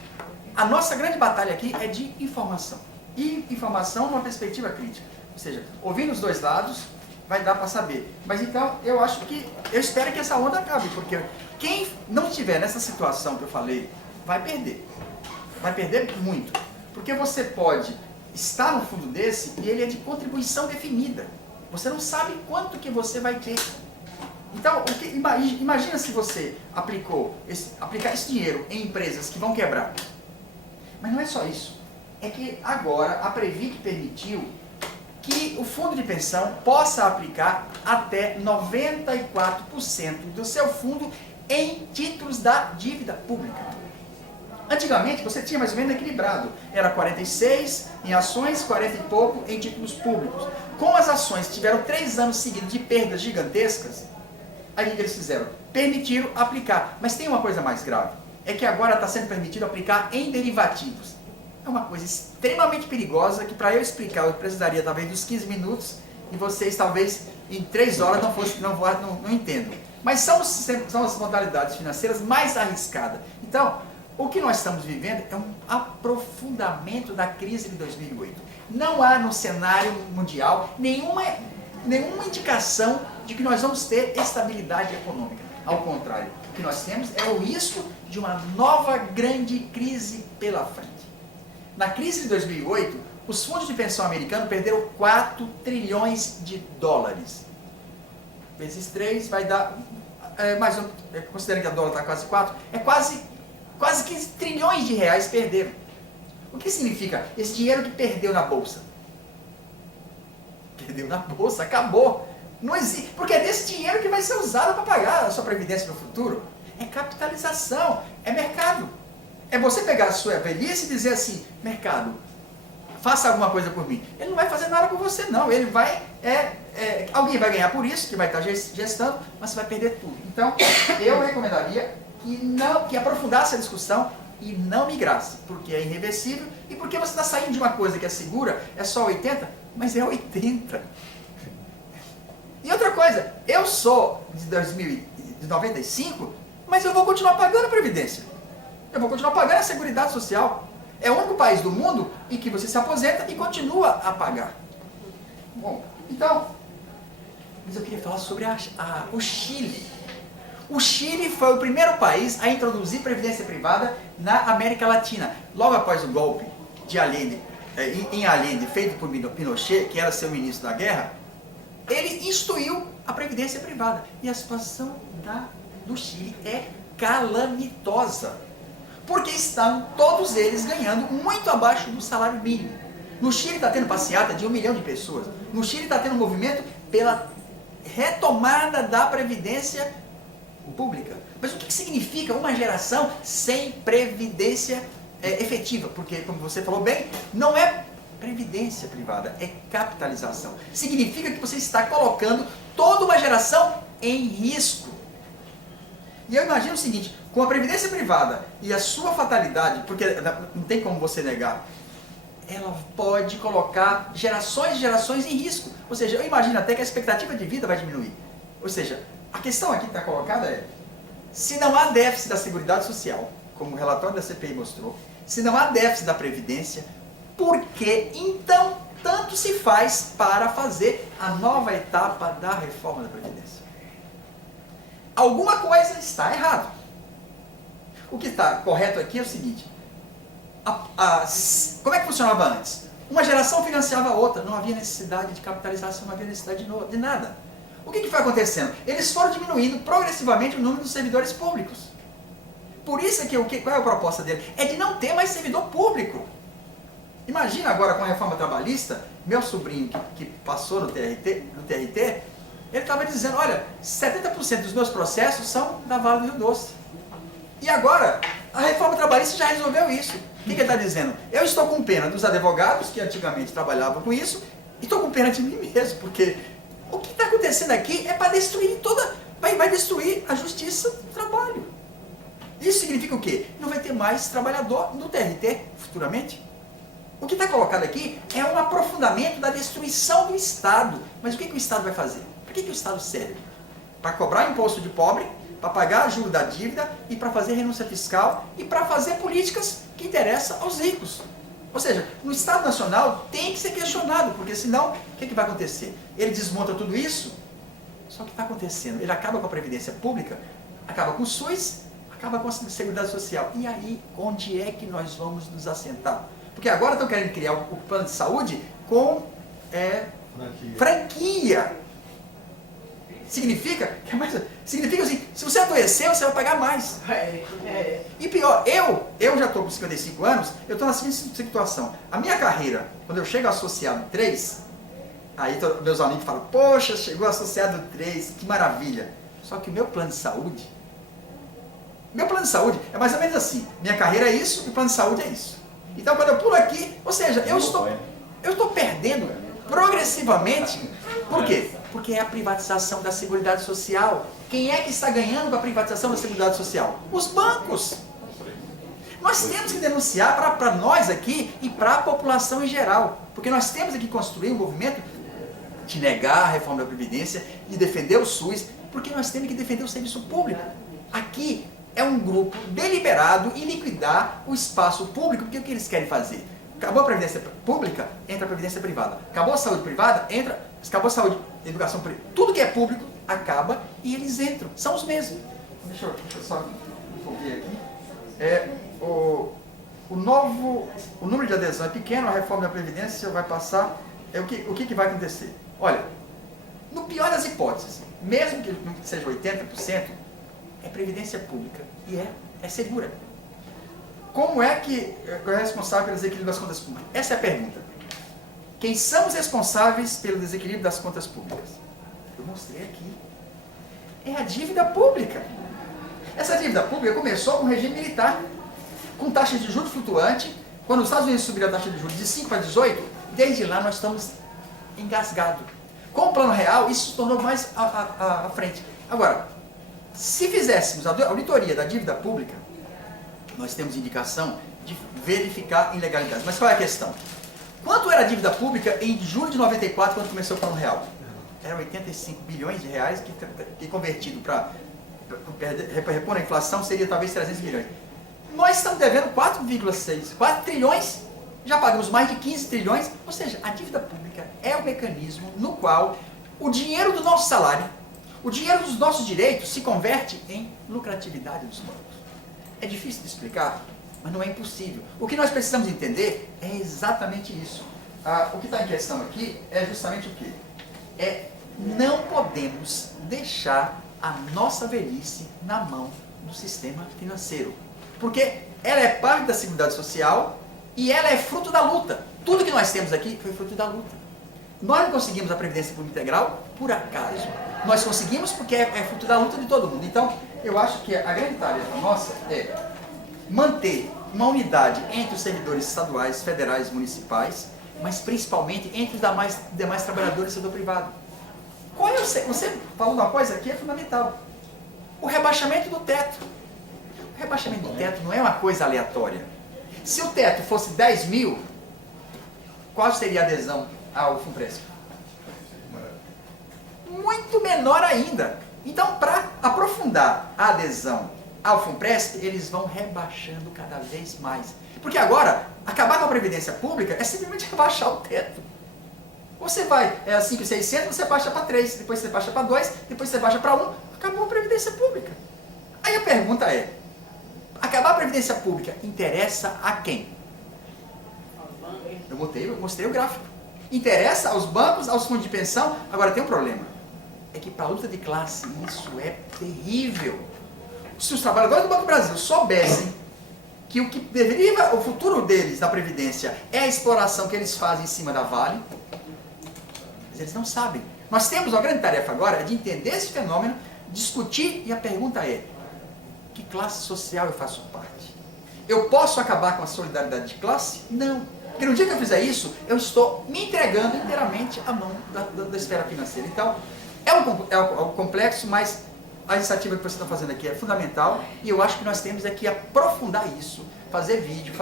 A nossa grande batalha aqui é de informação. E informação numa perspectiva crítica. Ou seja, ouvindo os dois lados, vai dar para saber. Mas então, eu espero que essa onda acabe, porque quem não estiver nessa situação que eu falei, vai perder. Vai perder muito. Porque você pode estar no fundo desse e ele é de contribuição definida. Você não sabe quanto que você vai ter. Então, imagina se você aplicar esse dinheiro em empresas que vão quebrar. Mas não é só isso. É que agora a Previc permitiu que o fundo de pensão possa aplicar até 94% do seu fundo em títulos da dívida pública. Antigamente você tinha mais ou menos equilibrado. Era 46 em ações, 40 e pouco em títulos públicos. Como as ações tiveram 3 anos seguidos de perdas gigantescas, aí eles fizeram, permitiram aplicar. Mas tem uma coisa mais grave. É que agora está sendo permitido aplicar em derivativos. É uma coisa extremamente perigosa que para eu explicar eu precisaria talvez dos 15 minutos e vocês talvez em 3 horas não entendam. Mas são as modalidades financeiras mais arriscadas. Então, o que nós estamos vivendo é um aprofundamento da crise de 2008. Não há no cenário mundial nenhuma indicação de que nós vamos ter estabilidade econômica. Ao contrário, o que nós temos é o risco de uma nova grande crise pela frente. Na crise de 2008, os fundos de pensão americanos perderam 4 trilhões de dólares. Vezes 3 vai dar, considerando que a dólar está quase 4, quase 15 trilhões de reais perderam. O que significa esse dinheiro que perdeu na bolsa? Perdeu na bolsa, acabou. Não existe, porque é desse dinheiro que vai ser usado para pagar a sua previdência no futuro. É capitalização, é mercado. É você pegar a sua velhice e dizer assim, mercado, faça alguma coisa por mim. Ele não vai fazer nada por você não, ele vai, alguém vai ganhar por isso, que vai estar gestando, mas você vai perder tudo. Então, eu recomendaria que aprofundasse a discussão e não migrasse, porque é irreversível e porque você está saindo de uma coisa que é segura, é só 80, mas é 80. E outra coisa, eu sou de 95, mas eu vou continuar pagando a Previdência. Eu vou continuar pagando a Seguridade Social. É o único país do mundo em que você se aposenta e continua a pagar. Bom, então, mas eu queria falar sobre o Chile. O Chile foi o primeiro país a introduzir previdência privada na América Latina. Logo após o golpe de Allende, em Allende, feito por Pinochet, que era seu ministro da guerra, ele instituiu a previdência privada. E a situação do Chile é calamitosa. Porque estão todos eles ganhando muito abaixo do salário mínimo. No Chile está tendo passeata de 1 milhão de pessoas. No Chile está tendo um movimento pela retomada da previdência pública. Mas o que significa uma geração sem previdência efetiva? Porque, como você falou bem, não é previdência privada, é capitalização. Significa que você está colocando toda uma geração em risco. E eu imagino o seguinte, com a previdência privada e a sua fatalidade, porque não tem como você negar, ela pode colocar gerações e gerações em risco. Ou seja, eu imagino até que a expectativa de vida vai diminuir. Ou seja, a questão aqui que está colocada é, se não há déficit da Seguridade Social, como o relatório da CPI mostrou, se não há déficit da Previdência, por que então tanto se faz para fazer a nova etapa da reforma da Previdência? Alguma coisa está errado. O que está correto aqui é o seguinte, como é que funcionava antes? Uma geração financiava a outra, não havia necessidade de capitalização, não havia necessidade de nada. O que foi acontecendo? Eles foram diminuindo progressivamente o número dos servidores públicos. Por isso qual é a proposta dele? É de não ter mais servidor público. Imagina agora com a reforma trabalhista, meu sobrinho que passou no TRT, ele estava dizendo, olha, 70% dos meus processos são da Vale do Rio Doce. E agora, a reforma trabalhista já resolveu isso. O que ele está dizendo? Eu estou com pena dos advogados que antigamente trabalhavam com isso e estou com pena de mim mesmo, porque o que está acontecendo aqui é para destruir vai destruir a justiça do trabalho. Isso significa o quê? Não vai ter mais trabalhador no TRT futuramente. O que está colocado aqui é um aprofundamento da destruição do Estado. Mas o que o Estado vai fazer? Para que o Estado serve? Para cobrar imposto de pobre, para pagar juros da dívida e para fazer renúncia fiscal e para fazer políticas que interessam aos ricos. Ou seja, no Estado Nacional tem que ser questionado, porque senão o que vai acontecer? Ele desmonta tudo isso, só que está acontecendo. Ele acaba com a Previdência Pública, acaba com o SUS, acaba com a Seguridade Social. E aí, onde é que nós vamos nos assentar? Porque agora estão querendo criar o plano de saúde com franquia. Significa assim, se você adoecer, você vai pagar mais. E pior, eu já estou com 55 anos, eu estou na seguinte situação. A minha carreira, quando eu chego associado 3, aí meus amigos falam, poxa, chegou associado 3, que maravilha. Só que o meu plano de saúde é mais ou menos assim. Minha carreira é isso e o plano de saúde é isso. Então quando eu pulo aqui, ou seja, eu estou perdendo progressivamente. Por quê? Porque é a privatização da Seguridade Social. Quem é que está ganhando com a privatização da Seguridade Social? Os bancos. Nós temos que denunciar para nós aqui e para a população em geral. Porque nós temos que construir um movimento de negar a reforma da Previdência, de defender o SUS, porque nós temos que defender o serviço público. Aqui é um grupo deliberado em liquidar o espaço público, porque o que eles querem fazer? Acabou a Previdência Pública, entra a Previdência Privada. Acabou a saúde privada, acabou a saúde, educação privada. Tudo que é público acaba e eles entram. São os mesmos. Deixa eu só ver aqui. O número de adesão é pequeno, a reforma da Previdência vai passar. O que vai acontecer? Olha, no pior das hipóteses, mesmo que seja 80%, é Previdência Pública e é segura. Como é que é responsável pelo desequilíbrio das contas públicas? Essa é a pergunta. Quem são os responsáveis pelo desequilíbrio das contas públicas? Eu mostrei aqui. É a dívida pública. Essa dívida pública começou com o regime militar, com taxas de juros flutuante. Quando os Estados Unidos subiram a taxa de juros de 5 para 18, desde lá nós estamos engasgados. Com o Plano Real, isso se tornou mais à frente. Agora, se fizéssemos a auditoria da dívida pública, nós temos indicação de verificar ilegalidades. Mas qual é a questão? Quanto era a dívida pública em julho de 94, quando começou o Plano Real? Era 85 bilhões de reais, que convertido para repor a inflação seria talvez 300 bilhões. Nós estamos devendo 4,6, 4 trilhões, já pagamos mais de 15 trilhões, ou seja, a dívida pública é o mecanismo no qual o dinheiro do nosso salário, o dinheiro dos nossos direitos se converte em lucratividade dos bancos. É difícil de explicar, mas não é impossível. O que nós precisamos entender é exatamente isso. O que está em questão aqui é justamente o quê? Não podemos deixar a nossa velhice na mão do sistema financeiro. Porque ela é parte da Seguridade Social e ela é fruto da luta. Tudo que nós temos aqui foi fruto da luta. Nós não conseguimos a Previdência Pública Integral por acaso. Nós conseguimos porque é fruto da luta de todo mundo. Então, eu acho que a grande tarefa nossa é manter uma unidade entre os servidores estaduais, federais, municipais, mas principalmente entre os demais trabalhadores do setor privado. Você falou uma coisa que é fundamental. O rebaixamento do teto. O rebaixamento do teto não é uma coisa aleatória. Se o teto fosse 10 mil, qual seria a adesão ao FUNPRESP? Muito menor ainda. Então, para aprofundar a adesão ao FUNPRESP, eles vão rebaixando cada vez mais. Porque agora, acabar com a Previdência Pública é simplesmente rebaixar o teto. Você vai, 5.600, você baixa para 3, depois você baixa para 2, depois você baixa para 1, acabou a Previdência Pública. Aí a pergunta é, acabar a Previdência Pública interessa a quem? Eu mostrei o gráfico. Interessa aos bancos, aos fundos de pensão. Agora tem um problema. É que para a luta de classe isso é terrível. Se os trabalhadores do Banco do Brasil soubessem que o que deriva o futuro deles da Previdência é a exploração que eles fazem em cima da Vale, mas eles não sabem. Nós temos uma grande tarefa agora de entender esse fenômeno, discutir, e a pergunta é, que classe social eu faço parte? eu posso acabar com a solidariedade de classe? Não. Porque no dia que eu fizer isso, eu estou me entregando inteiramente à mão da esfera financeira. Então, é um complexo, mas a iniciativa que você está fazendo aqui é fundamental e eu acho que nós temos que aprofundar isso, fazer vídeo,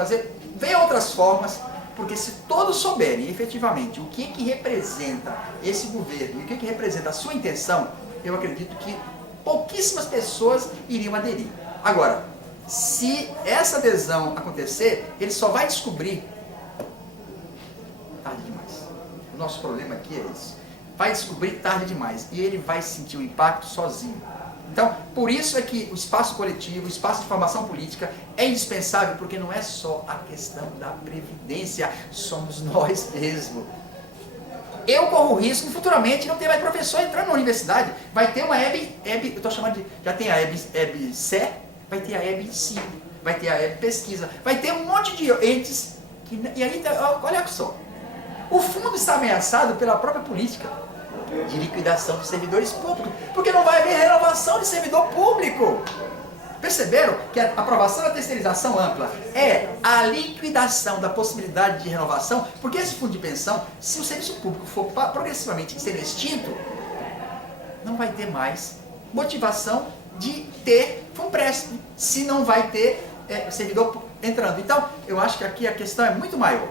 ver outras formas, porque se todos souberem efetivamente o que representa esse governo e o que representa a sua intenção, eu acredito que pouquíssimas pessoas iriam aderir. Agora, se essa adesão acontecer, ele só vai descobrir tarde demais. O nosso problema aqui é isso. Vai descobrir tarde demais e ele vai sentir o impacto sozinho. Então, por isso é que o espaço coletivo, o espaço de formação política é indispensável, porque não é só a questão da previdência, somos nós mesmos. Eu corro o risco, futuramente, não ter mais professor entrando na universidade. Vai ter uma eu estou chamando de, já tem a EBSE, vai ter a EBSI, vai ter a EBPesquisa, vai ter um monte de entes, e aí, olha só, o fundo está ameaçado pela própria política de liquidação de servidores públicos, porque não vai haver renovação de servidor público. Perceberam que a aprovação da terceirização ampla é a liquidação da possibilidade de renovação, porque esse fundo de pensão, se o serviço público for progressivamente sendo extinto, não vai ter mais motivação de ter FUNPRESP, se não vai ter servidor entrando. Então, eu acho que aqui a questão é muito maior.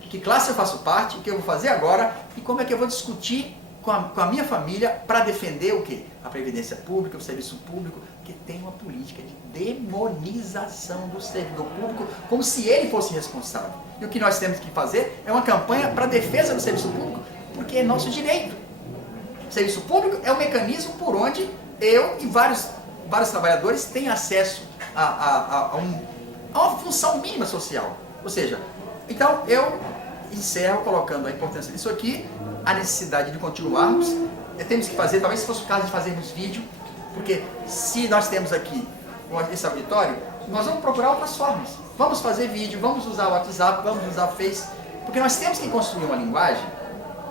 Que classe eu faço parte, o que eu vou fazer agora e como é que eu vou discutir com a minha família para defender o quê? A previdência pública, o serviço público, que tem uma política de demonização do servidor público, como se ele fosse responsável. E o que nós temos que fazer é uma campanha para a defesa do serviço público, porque é nosso direito. O serviço público é o mecanismo por onde eu e vários trabalhadores têm acesso a uma função mínima social. Ou seja, então eu encerro colocando a importância disso aqui, a necessidade de continuarmos. Temos que fazer, talvez se fosse o caso de fazermos vídeo, porque se nós temos aqui esse auditório, nós vamos procurar outras formas. Vamos fazer vídeo, vamos usar o WhatsApp, vamos usar o Face, porque nós temos que construir uma linguagem,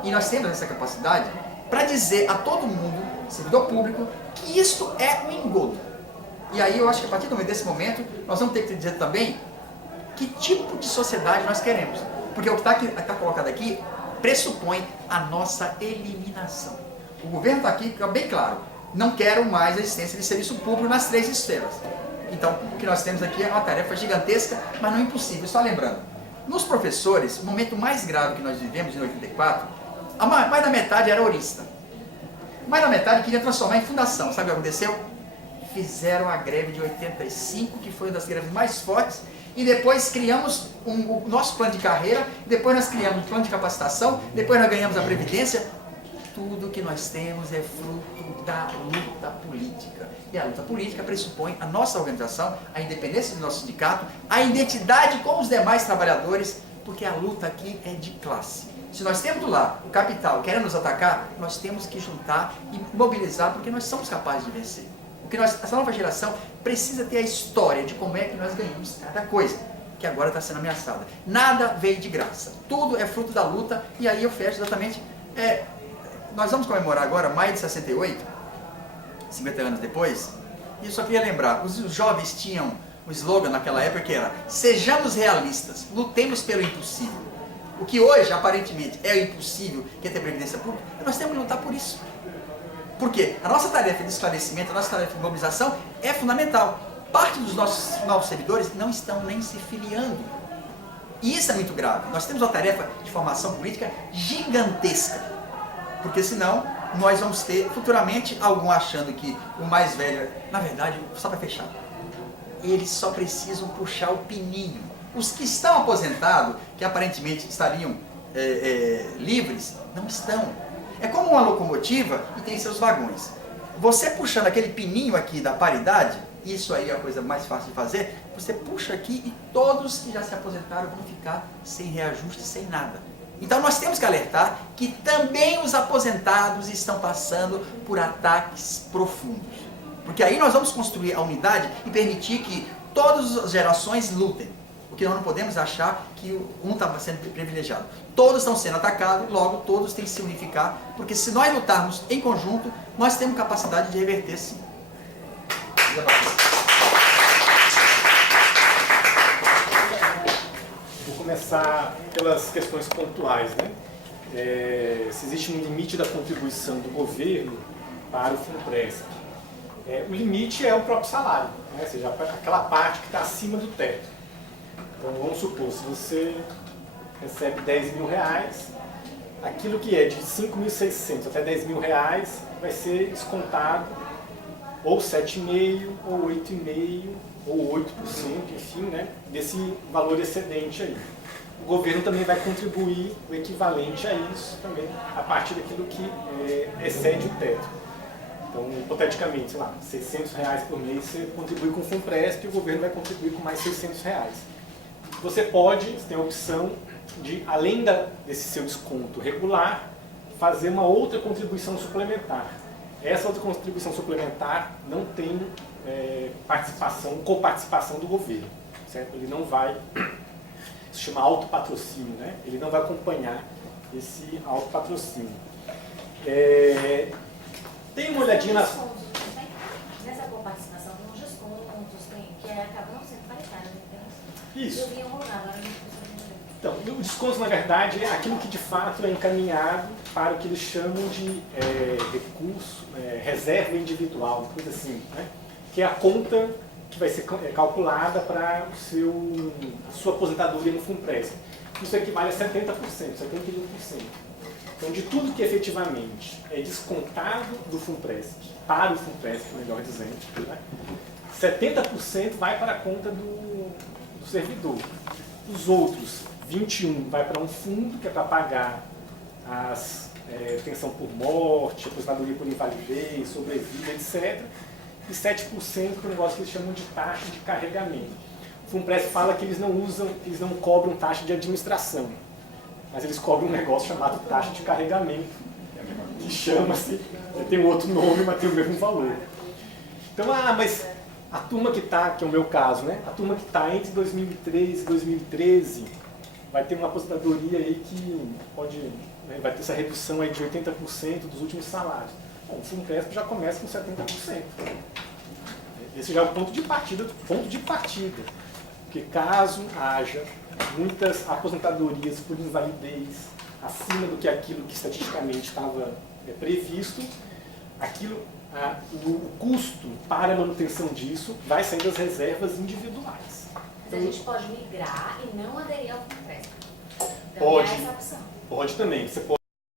e nós temos essa capacidade, para dizer a todo mundo, servidor público, que isso é um engodo. E aí eu acho que a partir desse momento, nós vamos ter que dizer também que tipo de sociedade nós queremos. Porque o que está colocado aqui pressupõe a nossa eliminação. O governo está aqui, fica bem claro, não quero mais a existência de serviço público nas 3 esferas. Então, o que nós temos aqui é uma tarefa gigantesca, mas não impossível. Só lembrando, nos professores, o momento mais grave que nós vivemos em 84, mais da metade era horista. Mais da metade queria transformar em fundação. Sabe o que aconteceu? Fizeram a greve de 85, que foi uma das greves mais fortes, e depois criamos o nosso plano de carreira, depois nós criamos um plano de capacitação, depois nós ganhamos a Previdência. Tudo que nós temos é fruto da luta política. E a luta política pressupõe a nossa organização, a independência do nosso sindicato, a identidade com os demais trabalhadores, porque a luta aqui é de classe. Se nós temos lá o capital querendo nos atacar, nós temos que juntar e mobilizar, porque nós somos capazes de vencer. Essa nova geração precisa ter a história de como é que nós ganhamos cada coisa, que agora está sendo ameaçada. Nada veio de graça, tudo é fruto da luta, e aí eu fecho exatamente. Nós vamos comemorar agora maio de 68, 50 anos depois, e eu só queria lembrar, os jovens tinham um slogan naquela época que era: sejamos realistas, lutemos pelo impossível. O que hoje aparentemente é o impossível, que é ter previdência pública, nós temos que lutar por isso. Porque a nossa tarefa de esclarecimento, a nossa tarefa de mobilização é fundamental. Parte dos nossos novos servidores não estão nem se filiando. E isso é muito grave. Nós temos uma tarefa de formação política gigantesca. Porque senão nós vamos ter futuramente algum achando que o mais velho, na verdade, só para fechar, eles só precisam puxar o pininho. Os que estão aposentados, que aparentemente estariam livres, não estão. É como uma locomotiva e tem seus vagões. Você puxando aquele pininho aqui da paridade, isso aí é a coisa mais fácil de fazer, você puxa aqui e todos que já se aposentaram vão ficar sem reajuste, sem nada. Então nós temos que alertar que também os aposentados estão passando por ataques profundos. Porque aí nós vamos construir a unidade e permitir que todas as gerações lutem. Porque nós não podemos achar que um está sendo privilegiado. Todos estão sendo atacados, logo todos têm que se unificar, porque se nós lutarmos em conjunto, nós temos capacidade de reverter sim. começar pelas questões pontuais, né? Se existe um limite da contribuição do governo para o FUNPRESP. O limite é o próprio salário, né? Ou seja, aquela parte que está acima do teto. Então, vamos supor, se você recebe 10 mil reais, aquilo que é de 5.600 até 10 mil reais vai ser descontado ou 7,5%, ou 8,5%, ou 8%, enfim, né, desse valor excedente aí. O governo também vai contribuir o equivalente a isso também, a partir daquilo que excede o teto. Então, hipoteticamente, sei lá, 600 reais por mês você contribui com o FUNPRESP e o governo vai contribuir com mais 600 reais. Você tem a opção de, além desse seu desconto regular, fazer uma outra contribuição suplementar. Essa outra contribuição suplementar não tem coparticipação do governo, certo? Ele não vai, se chama autopatrocínio, né? Ele não vai acompanhar esse autopatrocínio. Tem uma olhadinha nas... Nessa coparticipação tem uns descontos, que acabam não sendo paritários, né? Isso. Eu vinha rodar, agora não consigo. Então, o desconto, na verdade, é aquilo que de fato é encaminhado para o que eles chamam de recurso, reserva individual, coisa assim, né? Que é a conta que vai ser calculada para a sua aposentadoria no FUNPRESP. Isso equivale a 70%, 71%. Então, de tudo que efetivamente é descontado do FUNPRESP, para o FUNPRESP, melhor dizendo, né? 70% vai para a conta do servidor. Os outros 21% vai para um fundo, que é para pagar pensão por morte, aposentadoria por invalidez, sobrevida, etc. E 7% para o negócio que eles chamam de taxa de carregamento. O FUNPRESP fala que eles não cobram taxa de administração, mas eles cobram um negócio chamado taxa de carregamento, que chama-se, tem um outro nome, mas tem o mesmo valor. Então, mas a turma que está, que é o meu caso, né? A turma que está entre 2003 e 2013 vai ter uma aposentadoria aí que vai ter essa redução aí de 80% dos últimos salários. Bom, o FUNPRESP já começa com 70%. Esse já é o ponto de partida. Porque caso haja muitas aposentadorias por invalidez acima do que aquilo que estatisticamente estava previsto, o custo para a manutenção disso vai sair das reservas individuais. Mas a gente pode migrar e não aderir ao FUNPRESP. Então, Pode. é essa opção. Pode também. Você pode